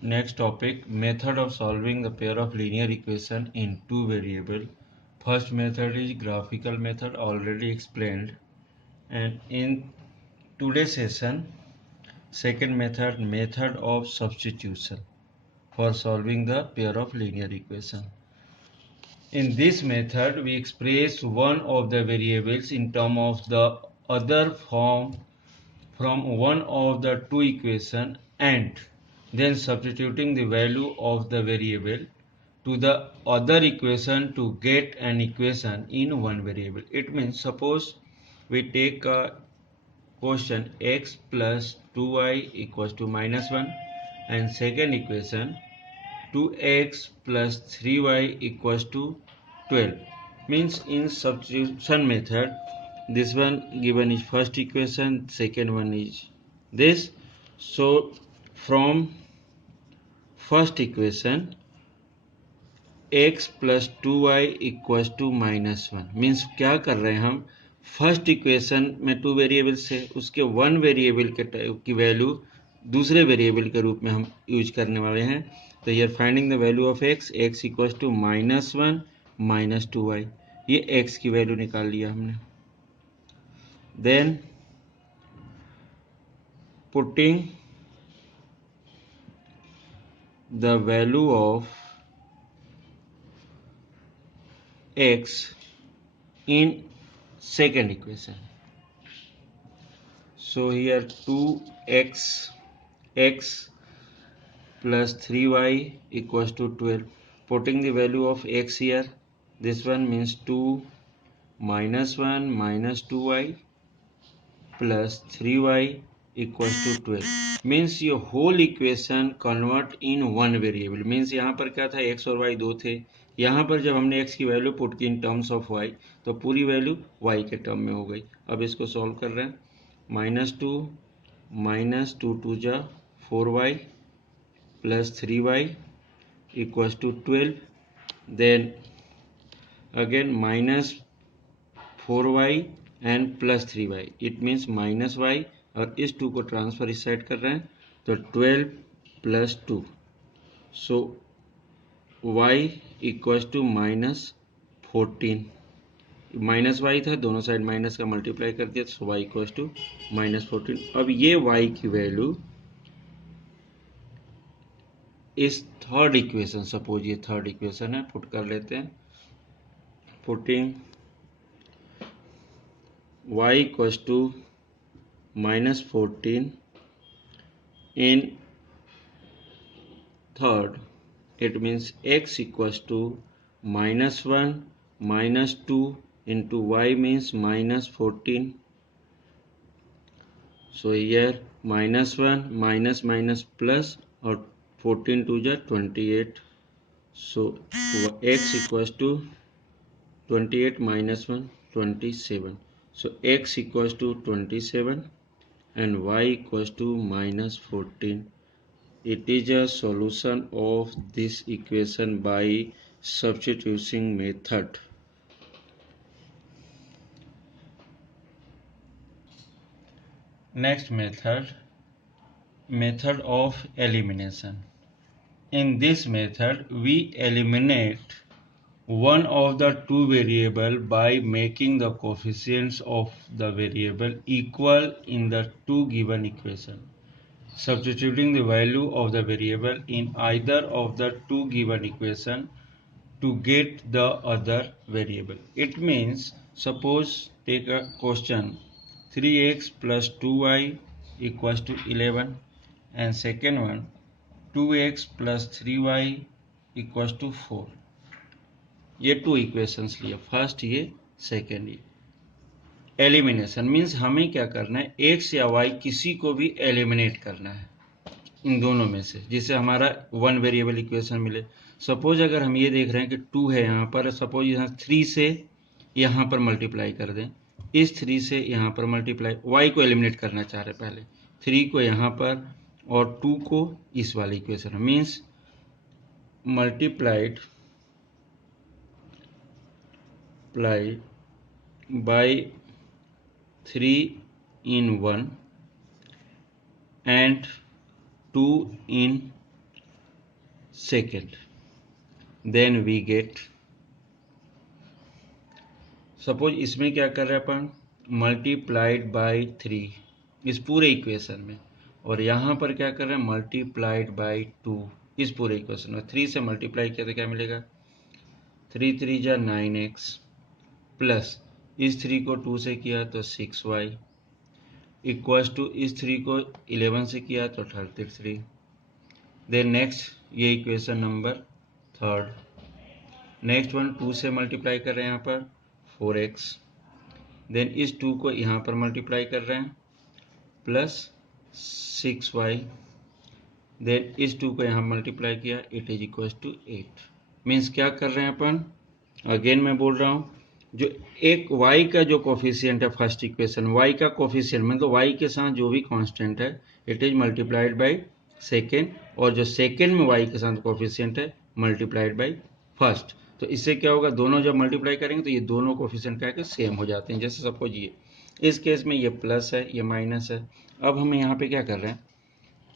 Next topic, method of solving the pair of linear equation in two variable. First method is graphical method, already explained. And in today's session, second method, method of substitution for solving the pair of linear equation. In this method, we express one of the variables in terms of the other from one of the two equations and then substituting the value of the variable to the other equation to get an equation in one variable. It means suppose we take a question x plus 2y equals to minus 1 and second equation 2x plus 3y equals to 12. Means in substitution method, this one given is first equation, second one is this. So from first equation x plus 2y equals to minus one means क्या कर रहे हैं हम first equation में two variables है उसके one variable के की वैल्यू दूसरे वेरिएबल के रूप में हम यूज करने वाले हैं. तो here finding the value of x equals to minus one minus 2y. ये x की वैल्यू निकाल लिया हमने. Then putting the value of x in second equation. So here 2x x plus 3y equals to 12. Putting the value of x here, this one means 2 minus 1 minus 2y plus 3y equals to 12. Means ये whole equation convert in one variable. Means यहाँ पर क्या था x और y दो थे. यहाँ पर जब हमने x की वैल्यू पुट की इन टर्म्स ऑफ y तो पूरी वैल्यू y के टर्म में हो गई. अब इसको सॉल्व कर रहे हैं. माइनस टू टू जा 4y plus 3y equals to 12. Then again minus 4y and plus 3y. It means minus y और इस 2 को ट्रांसफर इस साइड कर रहे हैं तो 12 plus 2. So y equals to minus 14. Minus y था, दोनों साइड माइनस का मल्टीप्लाई कर दिया तो y इक्वल्स टू माइनस 14. अब ये y की वैल्यू इस थर्ड इक्वेशन, सपोज ये थर्ड इक्वेशन है, पुट कर लेते हैं. Putting y equals to minus 14 in third, it means x equals to minus 1 minus 2 into y means minus 14. So here minus 1 minus minus plus or 14 to the 28. So x equals to 28 minus 1 27. So x equals to 27 and y equals to minus 14. It is a solution of this equation by substitution method. Next method, method of elimination. In this method, we eliminate one of the two variable by making the coefficients of the variable equal in the two given equation, substituting the value of the variable in either of the two given equation to get the other variable. It means suppose take a question 3x plus 2y equals to 11 and second one 2x plus 3y equals to 4. ये two equations लिए, first ये second ये. Elimination means हमें क्या करना है, x या y किसी को भी एलिमिनेट करना है इन दोनों में से जिससे हमारा वन वेरिएबल इक्वेशन मिले. सपोज अगर हम ये देख रहे हैं कि 2 है यहाँ पर, सपोज यहाँ 3 से यहाँ पर मल्टीप्लाई कर दें, इस 3 से यहाँ पर मल्टीप्लाई, y को एलिमिनेट करना चाह रहे पहले, 3 को यहाँ पर और 2 को इस वाले equation. Means multiplied by 3 in 1 and 2 in second, then we get, suppose इसमें क्या कर रहे हैं अपन, मल्टीप्लाइड बाय 3 इस पूरे इक्वेशन में, और यहाँ पर क्या कर रहे हैं, मल्टीप्लाइड बाय 2 इस पूरे इक्वेशन में। 3 से मल्टीप्लाई किया तो क्या मिलेगा, 3 3 जा 9x प्लस इस 3 को 2 से किया तो 6y इक्वल्स टू इस 3 को 11 से किया तो 33। देन नेक्स्ट ये equation number third, next one 2 से मल्टीप्लाई कर रहे हैं यहाँ पर 4x, देन इस 2 को यहाँ पर मल्टीप्लाई कर रहे हैं प्लस 6y, देन इस 2 को यहाँ मल्टीप्लाई किया, it is equal to 8। Means क्या कर रहे हैं अपन, अगेन मैं बोल रहा हूँ, जो एक y का जो कोफिशिएंट है फर्स्ट इक्वेशन, y का कोफिशिएंट मतलब y के साथ जो भी कांस्टेंट है it is multiplied by second, और जो सेकेंड में y के साथ कोफिशिएंट है मल्टीप्लाइड बाय फर्स्ट। तो इससे क्या होगा, दोनों जब मल्टीप्लाई करेंगे तो ये दोनों कोफिशिएंट क्या है सेम हो जाते हैं। जैसे सपोज ये इस केस में ये प्लस है ये माइनस है, अब हम यहाँ पे क्या कर रहे हैं,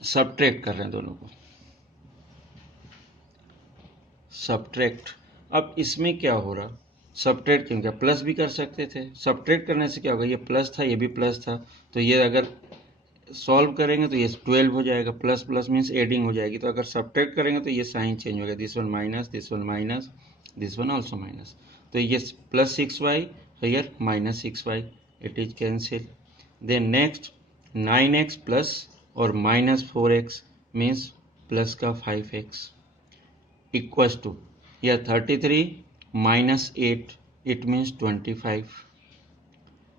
सब्ट्रैक्ट कर रहे हैं दोनों को, सब्ट्रैक्ट। अब इसमें क्या हो रहा, सब्ट्रैक्ट क्यों, क्या प्लस भी कर सकते थे, सब्ट्रैक्ट करने से क्या होगा, ये प्लस था ये भी प्लस था, तो ये अगर सॉल्व करेंगे तो ये 12 हो जाएगा, प्लस प्लस मीन्स एडिंग हो जाएगी, तो अगर सब्ट्रैक्ट करेंगे तो ये साइन चेंज हो गया, this one minus this one minus this one also minus, तो ये plus 6y here minus 6y, it is cancel. Then next 9x plus और माइनस 4x मीन्स प्लस का 5x इक्वल्स टू या 33 minus 8 it means 25।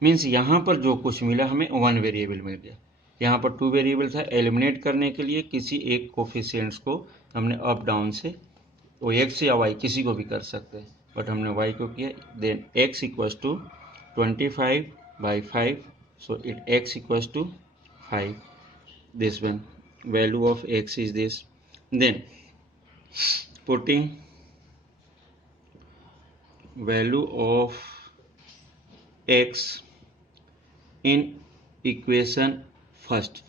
Means यहाँ पर जो कुछ मिला हमें वन वेरिएबल मिल गया, यहाँ पर टू वेरिएबल था, एलिमिनेट करने के लिए किसी एक कोफिशिएंट्स को हमने अप डाउन से, वो x या y किसी को भी कर सकते हैं, बट हमने y को किया। Then x equals to 25 by 5, so it x equals to 5, this one value of x is this, then putting value of x in equation first,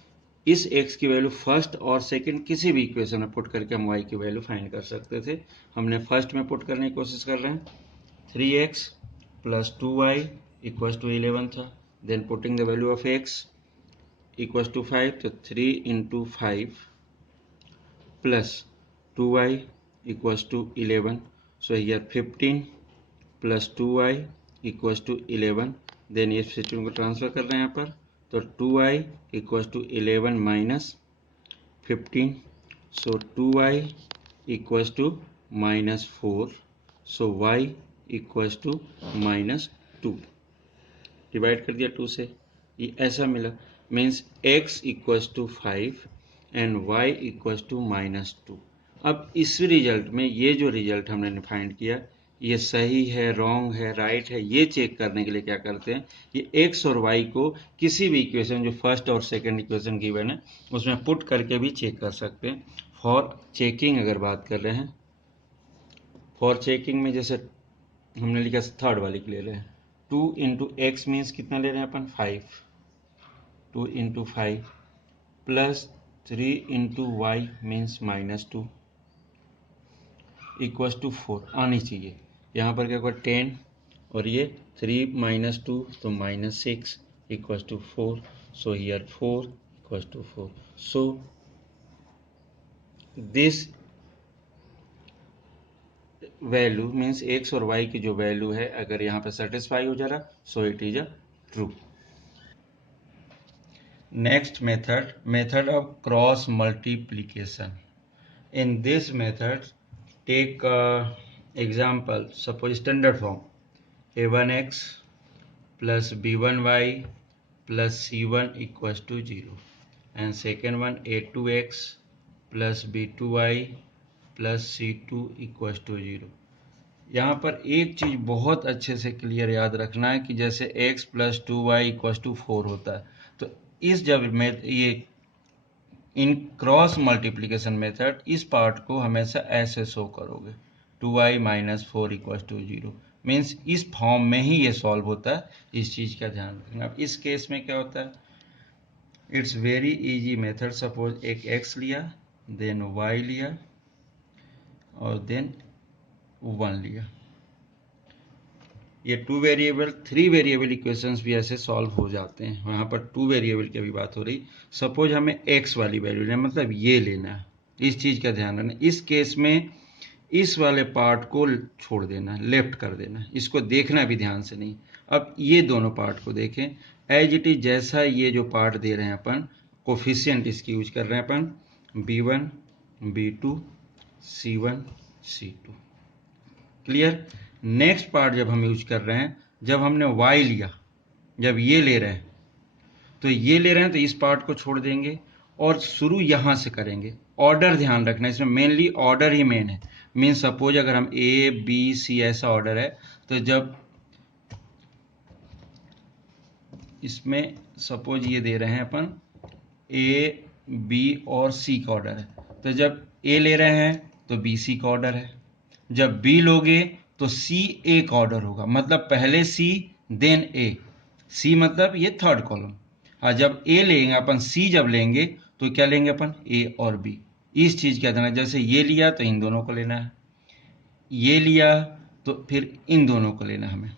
इस x की वैल्यू फर्स्ट और सेकंड किसी भी equation में put करके हम y की value find कर सकते थे, हमने फर्स्ट में पुट करने की कोशिश कर रहे हैं, 3x plus 2y equals to 11 था, then putting the value of x equals to 5, तो 3 into 5 plus 2y equals to 11, so here 15 plus 2y equals to 11, then ये सिस्टम को ट्रांसफर कर रहे हैं यहाँ पर, तो 2y equals to 11 minus 15, so 2y equals to minus 4, so y equals to minus 2, divide कर दिया 2 से, ये ऐसा मिला, means x equals to 5 and y equals to minus 2। अब इस रिजल्ट में ये जो रिजल्ट हमने फाइंड किया ये सही है रॉन्ग है राइट है, ये चेक करने के लिए क्या करते हैं, ये x और y को किसी भी इक्वेशन जो फर्स्ट और सेकंड इक्वेशन गिवन है उसमें पुट करके भी चेक कर सकते हैं। फॉर चेकिंग अगर बात कर रहे हैं, फॉर चेकिंग में जैसे हमने लिखा थर्ड वाली के ले रहे हैं, 2 इंटू एक्स मीन्स कितना ले रहे हैं अपन 5, 2 into 5 plus 3 into y means minus 2 equals to 4 आनी चाहिए, यहाँ पर क्या होगा 10 और ये 3 माइनस 2 तो minus 6 equals to 4, so here 4 equals to 4, so this value means x और y की जो वैल्यू है अगर यहाँ पे सेटिस्फाई हो जा रहा so it is a true. Next method, method of cross multiplication. In this method take example, suppose standard form a1x plus b1y plus c1 equals to 0 and second one a2x plus b2y plus c2 equals to 0। यहाँ पर एक चीज़ बहुत अच्छे से clear याद रखना है कि जैसे x plus 2y equals to 4 होता है, तो इस जब में ये इन क्रॉस मल्टीप्लिकेशन मेथड इस पार्ट को हमेशा ऐसे शो करोगे 2y minus 4 equals to 0, means इस फॉर्म में ही ये सॉल्व होता है, इस चीज़ का ध्यान रखना। अब इस केस में क्या होता है, it's very easy method. Suppose एक x लिया, देन y लिया और देन 1 लिया। ये 2 वेरिएबल 3 वेरिएबल इक्वेशंस भी ऐसे सॉल्व हो जाते हैं। वहाँ पर 2 वेरिएबल की अभी बात हो रही। सपोज हमें x वाली वैल्यू लेना, मतलब ये लेना है, इस चीज़ का ध्यान रखना। इस केस में इस वाले पार्ट को छोड़ देना, लेफ्ट कर देना, इसको देखना भी ध्यान से नहीं। अब ये दोनों पार्ट को देखें एज इट इज, जैसा ये जो पार्ट दे रहे हैं अपन, कोफिशिएंट इसकी यूज कर रहे हैं अपन, b1 b2 c1 c2। Clear. Next part जब हम यूज कर रहे हैं, जब हमने y लिया, जब ये ले रहे हैं तो ये ले रहे हैं तो इस पार्ट को छोड़ देंगे और शुरू यहां से करेंगे। ऑर्डर ध्यान रखना, इसमें मेनली ऑर्डर ही मेन है। मीन सपोज अगर हम ए बी सी ऐसा ऑर्डर है, तो जब इसमें सपोज ये दे रहे हैं अपन ए बी और सी का ऑर्डर है, तो जब ए ले रहे हैं तो बी सी का ऑर्डर है, जब बी लोगे तो सी ए का ऑर्डर होगा, मतलब पहले सी देन ए। सी मतलब ये थर्ड कॉलम। और जब ए लेंगे अपन, सी जब लेंगे तो क्या लेंगे अपन, ए और बी। इस चीज का ध्यान, जैसे ये लिया तो इन दोनों को लेना है, ये लिया तो फिर इन दोनों को लेना हमें।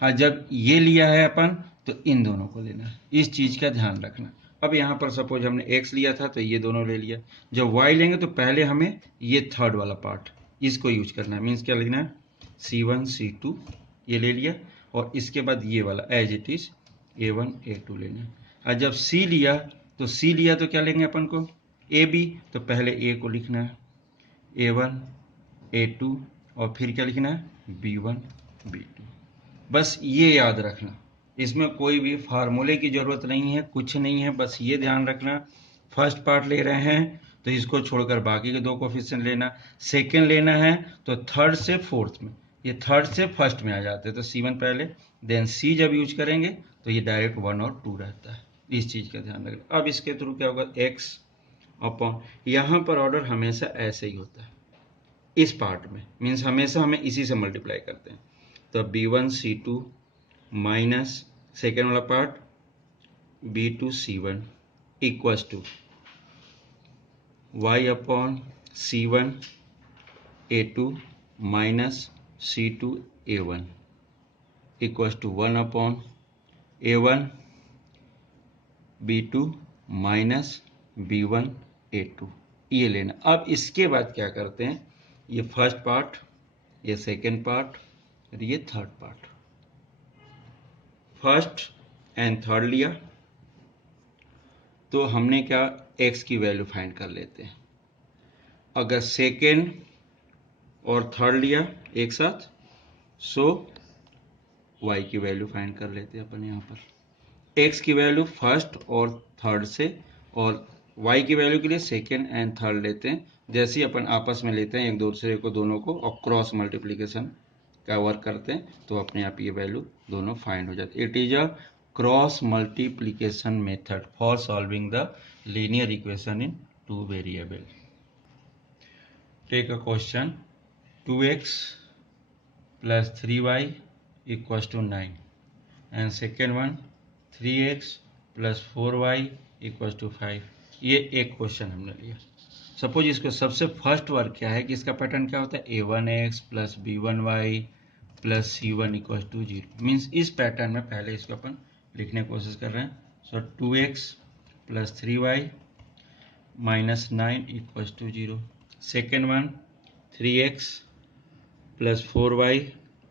हाँ, जब ये लिया है अपन तो इन दोनों को लेना है, इस चीज का ध्यान रखना। अब यहाँ पर सपोज हमने x लिया था तो ये दोनों ले लिया। जब y लेंगे तो पहले हमें ये थर्ड वाला पार्ट इसको यूज करना है। मीन्स क्या लिखना है, c1 c2 ये ले लिया, और इसके बाद ये वाला as it is a1 a2 लेना है। और जब c लिया तो क्या लेंगे अपन को, ab, तो पहले a को लिखना है a1 a2 और फिर क्या लिखना है b1 b2। बस ये याद रखना, इसमें कोई भी फार्मूले की जरूरत नहीं है, कुछ नहीं है, बस ये ध्यान रखना। फर्स्ट पार्ट ले रहे हैं तो इसको छोड़कर बाकी के दो कोफिशिएंट लेना। सेकंड लेना है तो थर्ड से फोर्थ में, ये थर्ड से फर्स्ट में आ जाते हैं, तो c1 पहले, देन c जब यूज करेंगे तो ये डायरेक्ट 1 और 2 रहता है। इस चीज का ध्यान रखना। अब इसके थ्रू क्या होगा, x अपॉन, यहाँ पर ऑर्डर हमेशा ऐसे ही होता है इस पार्ट में, मीन्स हमेशा हमें इसी से मल्टीप्लाई करते हैं। तो b1 c2 माइनस सेकेंड वाला part b2 c1 equals to y upon c1 a2 minus c2 a1 equals to 1 upon a1 b2 minus b1 a2, ये लेना। अब इसके बाद क्या करते हैं, ये फर्स्ट पार्ट, ये सेकेंड पार्ट, ये third part, first and third लिया तो हमने क्या, x की वैल्यू फाइंड कर लेते हैं। अगर सेकेंड और थर्ड लिया एक साथ, सो y की वैल्यू फाइंड कर लेते हैं अपन। यहाँ पर x की वैल्यू फर्स्ट और थर्ड से, और y की वैल्यू के लिए सेकेंड एंड थर्ड लेते हैं। जैसे ही अपन आपस में लेते हैं एक दूसरे को, दोनों को, और क्रॉस मल्टीप्लीकेशन का वर्क करते हैं तो अपने आप ये वैल्यू दोनों फाइंड हो जाती है। It is a cross multiplication method for solving the linear equation in 2 variable. Take a question, 2x plus 3y equals to 9, and second one 3x plus 4y equals to 5। ये एक question हमने लिया। Suppose इसको सबसे first work क्या है कि इसका पैटर्न क्या होता है, a1x plus b1y plus c1 equal to 0। Means इस पैटर्न में पहले इसको अपन लिखने की कोशिश कर रहे हैं। So 2x plus 3y minus 9 equal to 0। Second one 3x plus 4y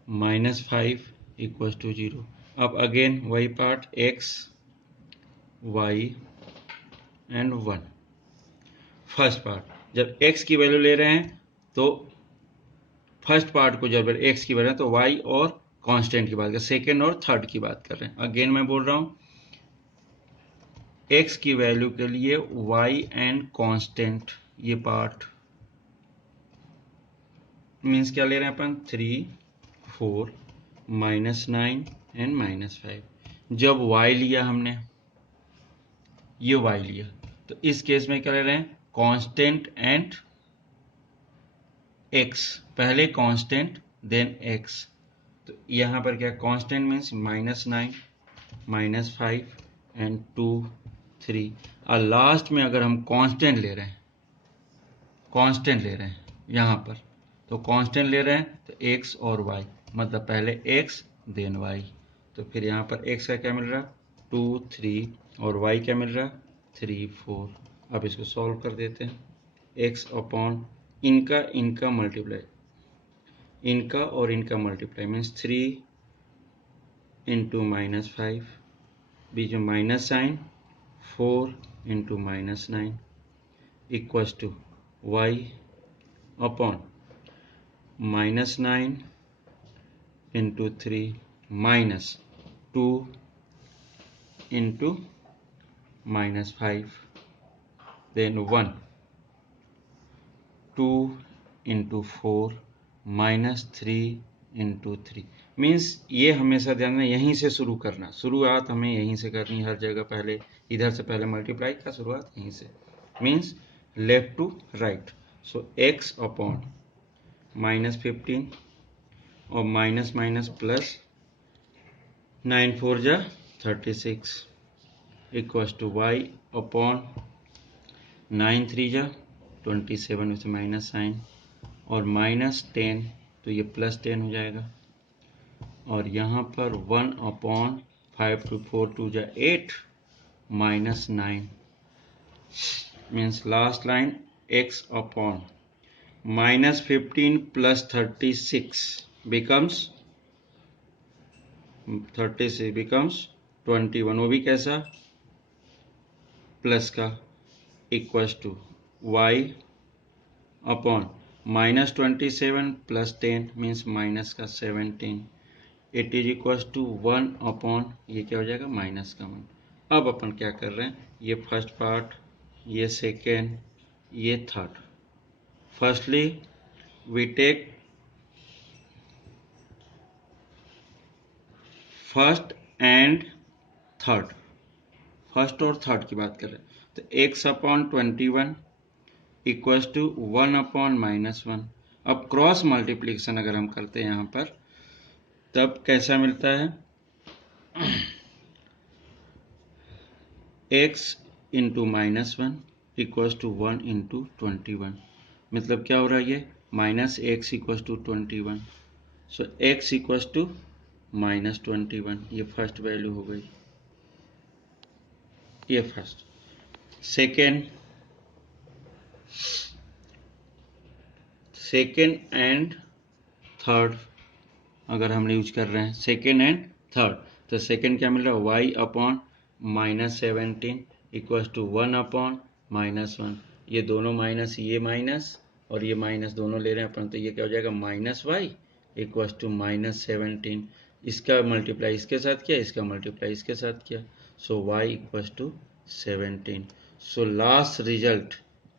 minus 5 equal to 0। अब अगेन वही part, x y and 1। First part जब x की वैल्यू ले रहे हैं तो फर्स्ट पार्ट को जब x की वैल्यू तो y और कांस्टेंट की बात कर, सेकेंड और थर्ड की बात कर रहे हैं। अगेन मैं बोल रहा हूं x की वैल्यू के लिए y एंड कांस्टेंट, ये पार्ट मीन्स क्या ले रहे हैं अपन, 3 4 माइनस 9 एंड माइनस 5। जब y लिया हमने, ये y लिया, तो इस केस में क्या ले रहे हैं, कांस्टेंट एंड x, पहले कांस्टेंट देन x, तो यहाँ पर क्या कांस्टेंट मीन्स -9 -5 एंड 2 3 और लास्ट में अगर हम कांस्टेंट ले रहे हैं यहाँ पर, तो कांस्टेंट ले रहे हैं तो x और y, मतलब पहले x देन y। तो फिर यहाँ पर x का क्या मिल रहा 2 3 और y क्या मिल रहा 3 4। अब इसको सॉल्व कर देते हैं। x अपॉन इनका मल्टीप्लाई, इनका और इनका मल्टीप्लाई मीन्स 3 इंटू -5, बीच में minus sign 4 into -9 equals to y upon -9 into 3 minus 2 into -5 then 1 2 into 4 -3 into 3। Means ये हमेशा ध्यान में यहीं से शुरू करना, शुरुआत हमें यहीं से करनी हर जगह। पहले इधर से पहले मल्टीप्लाई का शुरुआत यहीं से, means left to right. So x upon -15 और माइनस माइनस प्लस 9 4 जा 36 इक्वल्स टू y अपॉन 9 3 जा 27 उससे माइनस साइन और -10 तो ये +10 हो जाएगा। और यहाँ पर 1 अपॉन 5 to 4 2 जा 8 -9 means last line x upon -15 + 36 becomes 21, वो भी कैसा प्लस का, equals to y upon -27 + 10 means minus का 17। It is equals to 1 upon ये क्या हो जाएगा माइनस का 1। अब अपन क्या कर रहे हैं, ये फर्स्ट पार्ट, ये सेकेंड, ये third. Firstly we take first and third, first और थर्ड की बात कर रहे हैं। तो x upon 21 equals to 1 upon -1। अब क्रॉस मल्टीप्लिकेशन अगर हम करते हैं यहाँ पर, तब कैसा मिलता है x into -1 equals to 1 into 21। मतलब क्या हो रहा है, ये -x equals to 21। So x equals to -21, ये फर्स्ट वैल्यू हो गई, ये फर्स्ट। सेकेंड एंड थर्ड अगर हम यूज कर रहे हैं, सेकेंड एंड थर्ड, तो सेकेंड क्या मिल रहा है y upon -17 equals to 1 upon -1। ये दोनों माइनस, ये माइनस और ये माइनस दोनों ले रहे हैं अपन, तो ये क्या हो जाएगा -y इक्वल्स टू -17। इसका मल्टीप्लाई इसके साथ किया, इसका मल्टीप्लाई इसके साथ किया, so y equals to 17। So last result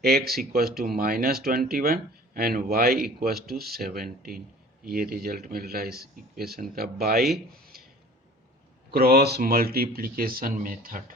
x equals to -21 and y equals to 17। ये रिजल्ट मिल रहा है इस इक्वेशन का बाय क्रॉस मल्टीप्लिकेशन मेथड।